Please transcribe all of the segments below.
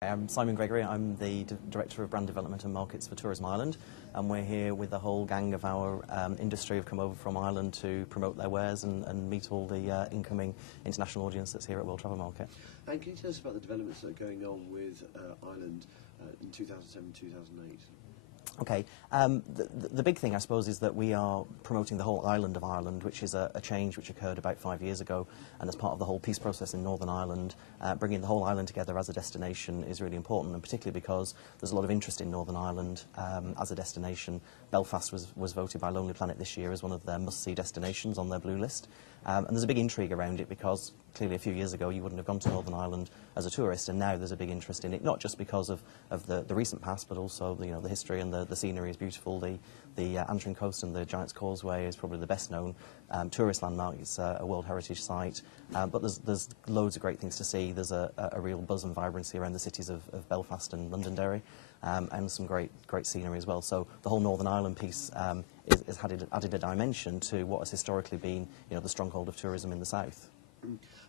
I'm Simon Gregory. I'm the Director of Brand Development and Markets for Tourism Ireland, and we're here with the whole gang of our industry who've come over from Ireland to promote their wares and meet all the incoming international audience that's here at World Travel Market. And can you tell us about the developments that are going on with Ireland in 2007-2008? Okay, the big thing I suppose is that we are promoting the whole island of Ireland, which is a change which occurred about 5 years ago, and as part of the whole peace process in Northern Ireland, bringing the whole island together as a destination is really important, and particularly because there's a lot of interest in Northern Ireland as a destination. Belfast was voted by Lonely Planet this year as one of their must-see destinations on their blue list, and there's a big intrigue around it because clearly a few years ago you wouldn't have gone to Northern Ireland as a tourist, and now there's a big interest in it, not just because of the recent past, but also the history, and the scenery is beautiful. The Antrim Coast and the Giant's Causeway is probably the best known tourist landmark. It's a World Heritage Site, but there's loads of great things to see. There's a real buzz and vibrancy around the cities of Belfast and Londonderry, and some great scenery as well. So the whole Northern Ireland piece has added a dimension to what has historically been the stronghold of tourism in the south.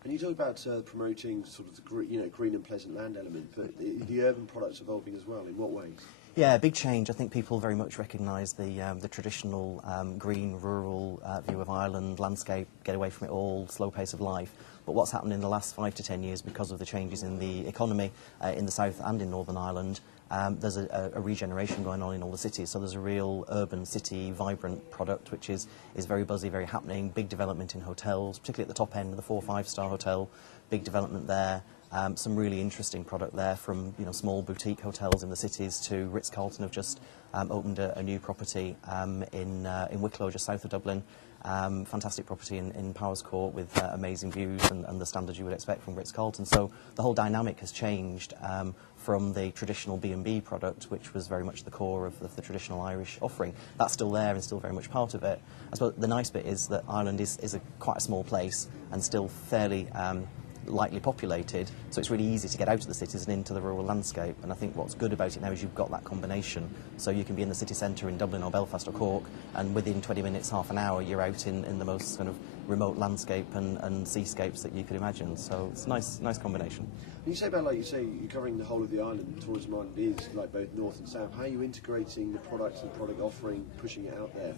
And you talk about promoting sort of the green and pleasant land element, but the urban product's evolving as well. In what ways? Yeah, big change. I think people very much recognise the traditional green, rural view of Ireland, landscape, get away from it all, slow pace of life. But what's happened in the last 5 to 10 years because of the changes in the economy in the south and in Northern Ireland, there's a regeneration going on in all the cities. So there's a real urban city, vibrant product, which is very buzzy, very happening. Big development in hotels, particularly at the top end of the 4 or 5-star hotel. Big development there. Some really interesting product there, from small boutique hotels in the cities to Ritz-Carlton have just opened a new property in Wicklow, just south of Dublin. Fantastic property in Powers Court with amazing views and the standards you would expect from Ritz-Carlton. So the whole dynamic has changed from the traditional B&B product, which was very much the core of the traditional Irish offering. That's still there and still very much part of it. I suppose the nice bit is that Ireland is quite a small place and still fairly lightly populated, so it's really easy to get out of the cities and into the rural landscape. And I think what's good about it now is you've got that combination, so you can be in the city centre in Dublin or Belfast or Cork, and within 20 minutes, half an hour, you're out in the most kind of remote landscape and seascapes that you could imagine. So it's a nice combination. And you say about, you're covering the whole of the island. Tourism Island is like both north and south. How are you integrating the products and product offering, pushing it out there?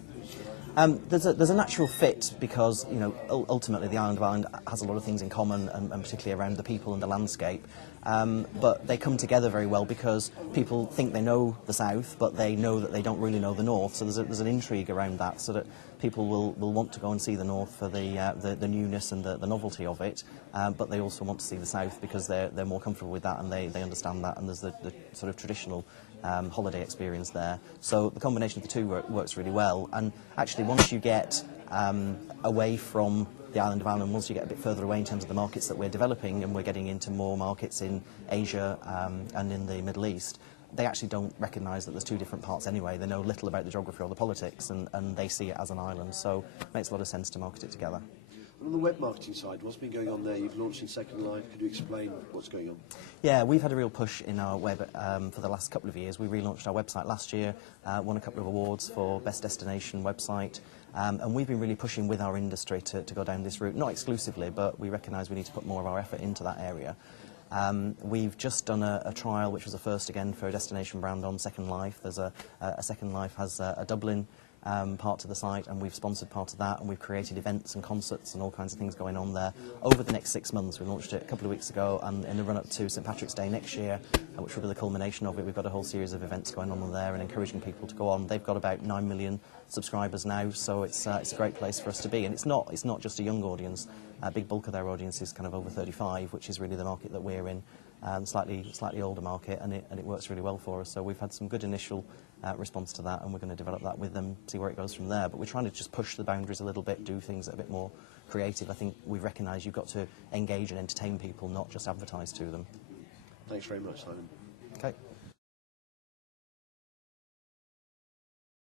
There's a natural fit because ultimately the island of Ireland has a lot of things in common, and particularly around the people and the landscape. But they come together very well because people think they know the south, but they know that they don't really know the north. So there's an intrigue around that, so that people will want to go and see the north for the newness and the novelty of it. But they also want to see the south because they're more comfortable with that, and they understand that, and there's the sort of traditional holiday experience there. So the combination of the two works really well. And actually, once you get away from the island of Ireland, once you get a bit further away in terms of the markets that we're developing, and we're getting into more markets in Asia and in the Middle East, they actually don't recognise that there's two different parts anyway. They know little about the geography or the politics, and they see it as an island, so it makes a lot of sense to market it together. And on the web marketing side, what's been going on there? You've launched in Second Life. Could you explain what's going on? Yeah, we've had a real push in our web for the last couple of years. We relaunched our website last year, won a couple of awards for Best Destination Website, and we've been really pushing with our industry to go down this route, not exclusively, but we recognise we need to put more of our effort into that area. We've just done a trial, which was a first again for a destination brand on Second Life. There's a Second Life has a Dublin part to the site, and we've sponsored part of that, and we've created events and concerts and all kinds of things going on there over the next 6 months. We launched it a couple of weeks ago, and in the run-up to St Patrick's Day next year, which will be the culmination of it, we've got a whole series of events going on there and encouraging people to go on. They've got about 9 million subscribers now, so it's a great place for us to be. And it's not just a young audience. A big bulk of their audience is kind of over 35, which is really the market that we're in, slightly older market, and it works really well for us. So we've had some good initial response to that, and we're going to develop that with them, see where it goes from there. But we're trying to just push the boundaries a little bit, do things that are a bit more creative. I think we've recognised you've got to engage and entertain people, not just advertise to them. Thanks very much, Simon.